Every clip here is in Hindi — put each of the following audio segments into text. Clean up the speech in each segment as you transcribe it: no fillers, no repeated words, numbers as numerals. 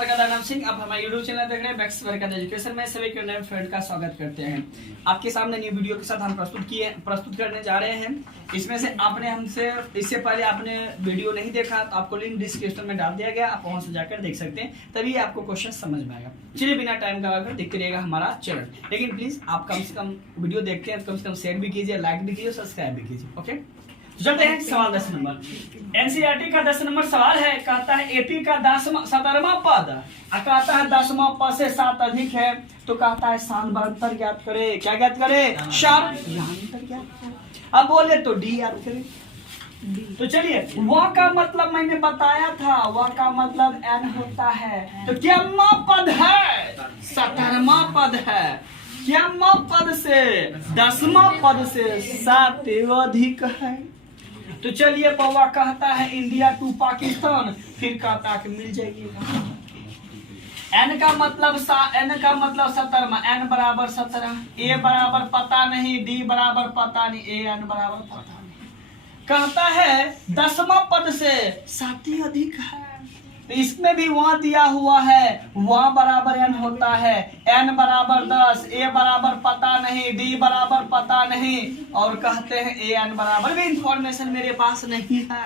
बरकत नाम सिंह। आप हमारे यूट्यूब चैनल देख रहे हैं बैक्स बरकत एजुकेशन में सभी के नए फ्रेंड का स्वागत करते हैं। आपके सामने न्यू वीडियो के साथ हम प्रस्तुत करने जा रहे हैं। इसमें से आपने हमसे इससे पहले आपने वीडियो नहीं देखा तो आपको लिंक डिस्क्रिप्शन में डाल दिया गया, आप वहां से जाकर देख सकते हैं, तभी आपको क्वेश्चन समझ में आएगा। चलिए बिना टाइम गवाकर देखते रहिएगा हमारा चैनल, लेकिन प्लीज आप कम से कम वीडियो देखते हैं कम से कम शेयर भी कीजिए, लाइक भी कीजिए, सब्सक्राइब भी कीजिए। ओके, चलते हैं सवाल 10 नंबर। एनसीईआरटी का 10 नंबर सवाल है। कहता है एपी का 17वां पद, कहता है 10वां पद से 7 अधिक है, तो कहता है शांतांतर ज्ञात करे। क्या ज्ञात करे? शांतांतर ज्ञात करे। अब बोले तो डी याद करे। तो चलिए, वह का मतलब मैंने बताया था, वह का मतलब एन होता है। तो क्या पद है? 17वां पद है। क्या पद से 10वां पद से 7 अधिक है। तो चलिए, बउआ कहता है इंडिया टू पाकिस्तान, फिर कहता है मिल जाएगी। एन का मतलब 17वां, एन बराबर 17, ए बराबर पता नहीं, डी बराबर पता नहीं, ए एन बराबर पता नहीं। कहता है 10वां पद से 7 अधिक है, तो इसमें भी वहां दिया हुआ है, वहां बराबर एन होता है, एन बराबर 10, ए बराबर पता नहीं, डी बराबर पता नहीं, और कहते हैं ए एन बराबर भी इंफॉर्मेशन मेरे पास नहीं है,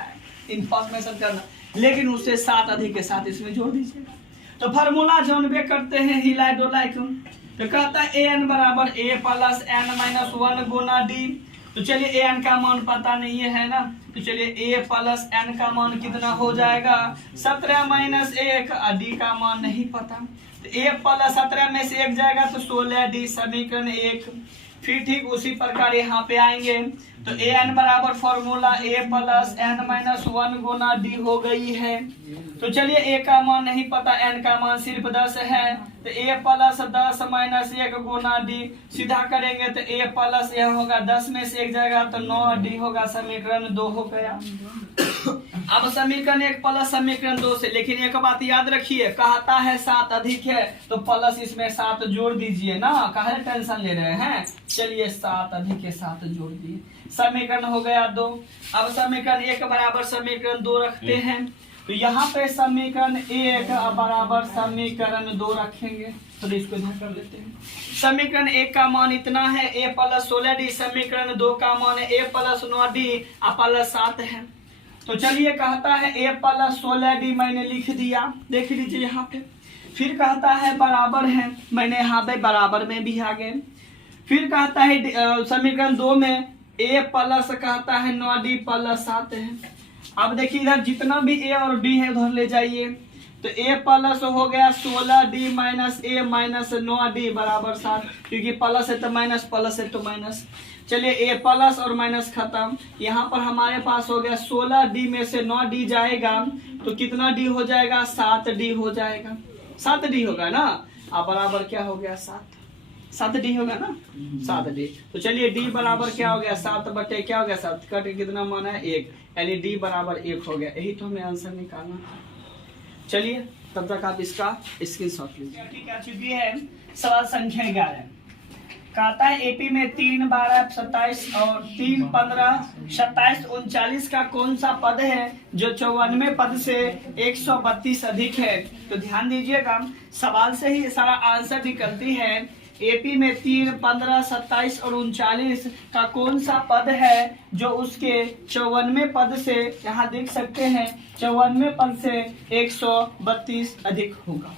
इंफॉर्मेशन करना, लेकिन उससे 7 अधिक के साथ इसमें जोड़ दीजिएगा। तो फार्मूला जानबे करते हैं हिलाए डोलाए को। तो कहता है ए एन बराबर ए प्लस एन माइनस 1 गुना डी। तो चलिए, ए एन का मान पता नहीं है ना, तो चलिए ए प्लस एन का मान कितना हो जाएगा? 17 माइनस 1, डी का मान नहीं पता, तो ए प्लस 17 में से 1 जाएगा तो 16 डी समीकरण 1। फिर ठीक उसी प्रकार यहाँ पे आएंगे, तो ए एन बराबर फॉर्मूला ए प्लस एन माइनस 1 गुना डी हो गई है। तो चलिए, ए का मान नहीं पता, एन का मान सिर्फ 10 है, तो ए प्लस 10 माइनस 1 गुना डी, सीधा करेंगे तो ए प्लस यह होगा 10 में से 1 जाएगा तो 9 डी होगा, समीकरण 2 हो गया। अब समीकरण 1 प्लस समीकरण 2 से, लेकिन एक बात याद रखिए, कहता है 7 अधिक है तो प्लस इसमें 7 जोड़ दीजिए ना, काहे टेंशन ले रहे हैं। चलिए, 7 अधिक के 7 जोड़ दिए, समीकरण हो गया 2। अब समीकरण 1 बराबर समीकरण 2 रखते हैं, तो यहाँ पे समीकरण 1 बराबर समीकरण 2 रखेंगे, तो इसको ध्यान कर लेते हैं। समीकरण 1 का मान इतना है, ए प्लस 16 डी, समीकरण 2 का मान है ए प्लस 9 डी प्लस 7 है। तो चलिए, कहता है ए प्लस 16 डी मैंने लिख दिया, देख लीजिए यहाँ पे। फिर कहता है बराबर है, मैंने यहाँ पे बराबर में भी आ गए। फिर कहता है समीकरण 2 में ए प्लस कहता है 9 डी प्लस 7 है। अब देखिए, इधर जितना भी ए और डी है उधर ले जाइए, तो ए प्लस हो गया 16 डी माइनस ए माइनस 9 डी बराबर 7, क्योंकि प्लस है तो माइनस, प्लस है तो माइनस। चलिए, ए प्लस और माइनस खत्म। यहाँ पर हमारे पास हो गया 16 डी में से 9 डी जाएगा तो कितना डी हो जाएगा? 7 डी हो जाएगा, 7 डी होगा ना। अब बराबर क्या हो गया? 7 डी होगा ना, 7 डी। तो चलिए, डी बराबर क्या हो गया? 7 बटे क्या हो गया? 7 कट कितना मान है? 1, यानी डी बराबर 1 हो गया। यही तो हमें आंसर निकालना था। चलिए, तब तक आप इसका स्क्रीनशॉट लीजिए। ठीक है, चुकी है सवाल संख्या 11। कहता है एपी में 3, 12, 27 और 3, 15, 27, 39 का कौन सा पद है जो 54 पद से 132 अधिक है। तो ध्यान दीजिएगा, सवाल से ही सारा आंसर निकलती है। एपी में 3, 15, 27 और 39 का कौन सा पद है जो उसके 54 पद से, यहाँ देख सकते हैं 54 पद से 132 अधिक होगा।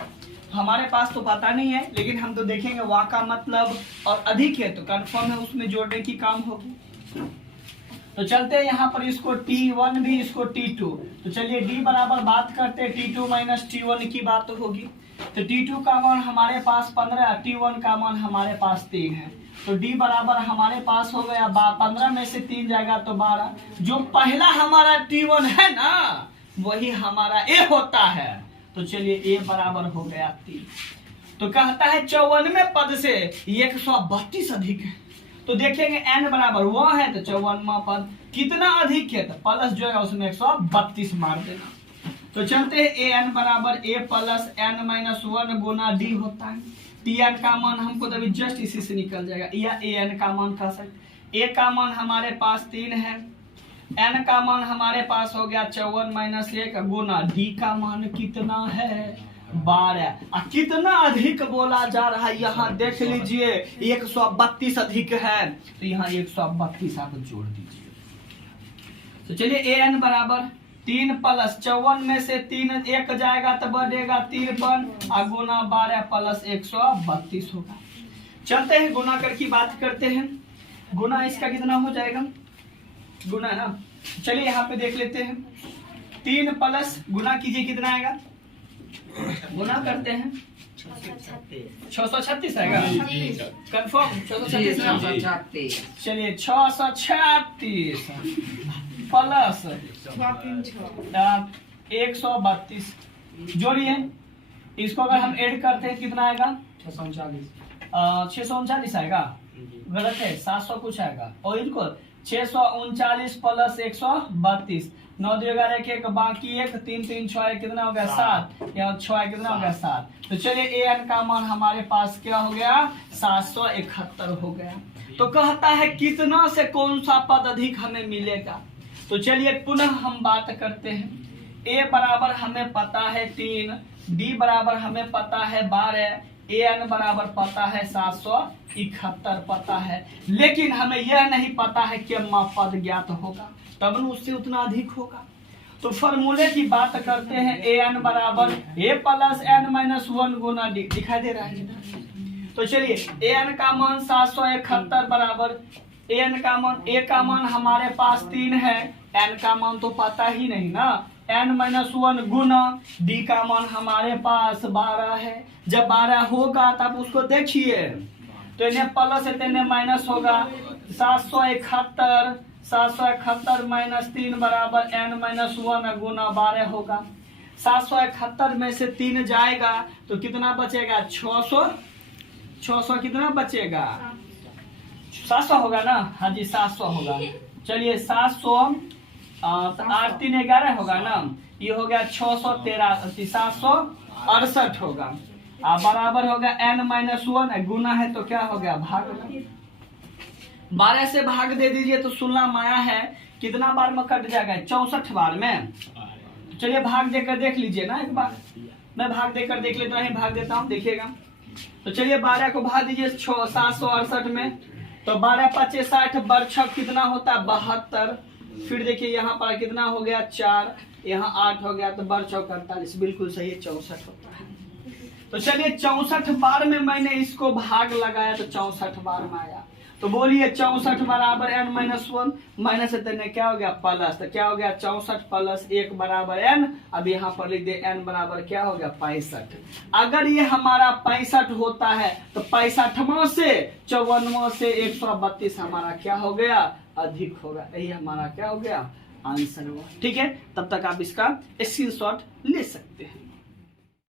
हमारे पास तो पता नहीं है, लेकिन हम तो देखेंगे वा का मतलब और अधिक है तो कंफर्म है, उसमें जोड़ने की काम होगी। तो चलते हैं यहाँ पर, इसको T1 भी, इसको T2। तो चलिए, D बराबर बात करते हैं T2 माइनस T1 की बात होगी। तो T2 का मान हमारे पास 15, T1 का मान हमारे पास 3 है, तो D बराबर हमारे पास हो गया 15 में से 3 जाएगा तो 12। जो पहला हमारा T1 है ना, वही हमारा A होता है। तो चलिए, A बराबर हो गया 3। तो कहता है 54 पद से 132 अधिक है, तो देखेंगे n बराबर 1 है तो 54वां पद कितना अधिक है, तो प्लस जो है उसमें 132 मार देना। तो चलते हैं, ए एन बराबर ए प्लस एन माइनस 1 गुना डी होता है। टी एन का मान हमको तभी जस्ट इसी से निकल जाएगा, या ए एन का मान कह सकते। ए का मान हमारे पास 3 है, n का मान हमारे पास हो गया 54 माइनस 1 गुना d का मान कितना है 12। कितना अधिक बोला जा रहा है यहाँ देख लीजिए 132 अधिक है, तो यहाँ 132 आप जोड़ दीजिए। तो चलिए an बराबर 3 प्लस 54 में से 3 1 जाएगा तो बढ़ेगा 53 और गुना 12 प्लस 132 होगा। चलते हैं गुना कर की बात करते हैं। गुना इसका कितना हो जाएगा, गुना है ना, चलिए यहाँ पे देख लेते हैं। 3 प्लस गुना कीजिए कितना आएगा, गुना करते हैं 636 आएगा, कंफर्म 636। चलिए 636 प्लस 132 जोड़िए, इसको अगर हम ऐड करते हैं कितना आएगा 639 आएगा, गलत है 700 कुछ आएगा। और इनको 639 प्लस 132 9 2 11 1 1 बाकी 1 3 3 6 कितना हो गया 7, या 6 कितना हो गया 7। तो चलिए an का मान हमारे पास क्या हो गया 771 हो गया। तो कहता है कितना से कौन सा पद अधिक हमें मिलेगा। तो चलिए पुनः हम बात करते हैं। a बराबर हमें पता है 3, b बराबर हमें पता है 12, an बराबर पता है 771 पता है, लेकिन हमें यह नहीं पता है कि पद ज्ञात होगा तब न उससे उतना अधिक होगा। तो फॉर्मूले की बात करते हैं। an बराबर a plus n minus 1 Guna d, दिखाई दे रहा है। तो चलिए an का मान 771 बराबर an का मान, a का मान हमारे पास 3 है, n का मान तो पता ही नहीं ना, n माइनस 1 गुना d का मान हमारे पास 12 है। जब 12 होगा तब उसको देखिए, तो इन्हें प्लस है तो इन्हें माइनस होगा। 771 माइनस 3 बराबर n माइनस 1 गुना 12 होगा। 771 में से 3 जाएगा तो कितना बचेगा 600 कितना बचेगा 700 होगा ना, हाँ जी 700 होगा। चलिए 700 8 3 11 होगा ना, ये हो गया 613 768 होगा। बराबर होगा n माइनस 1 गुना है तो क्या हो गया भाग, 12 से भाग दे दीजिए तो 16 माया है, कितना बार में कट जाएगा 64 बार में। चलिए भाग देकर देख लीजिए ना, एक बार मैं भाग देकर देख लेता हूँ, भाग देता हूँ देखिएगा। तो चलिए 12 को भाग दीजिए 768 में, तो 12 5 60 बरछक कितना होता है 72। फिर देखिए यहाँ पर कितना हो गया 4, यहाँ 8 हो गया तो बरछक 48, बिल्कुल सही है 64 होता है। तो चलिए 64 बार में मैंने इसको भाग लगाया तो 64 बार में आया। तो बोलिए 64 बराबर n माइनस 1 माइनस है क्या हो गया प्लस, तो क्या हो गया 64 प्लस 1 बराबर n। अब यहाँ पर लिख दे n बराबर क्या हो गया 65। अगर ये हमारा 65 होता है तो 65वां से 54वां से 132 हमारा क्या हो गया अधिक होगा। यही हमारा क्या हो गया आंसर हुआ। ठीक है, तब तक आप इसका स्क्रीनशॉट ले सकते हैं।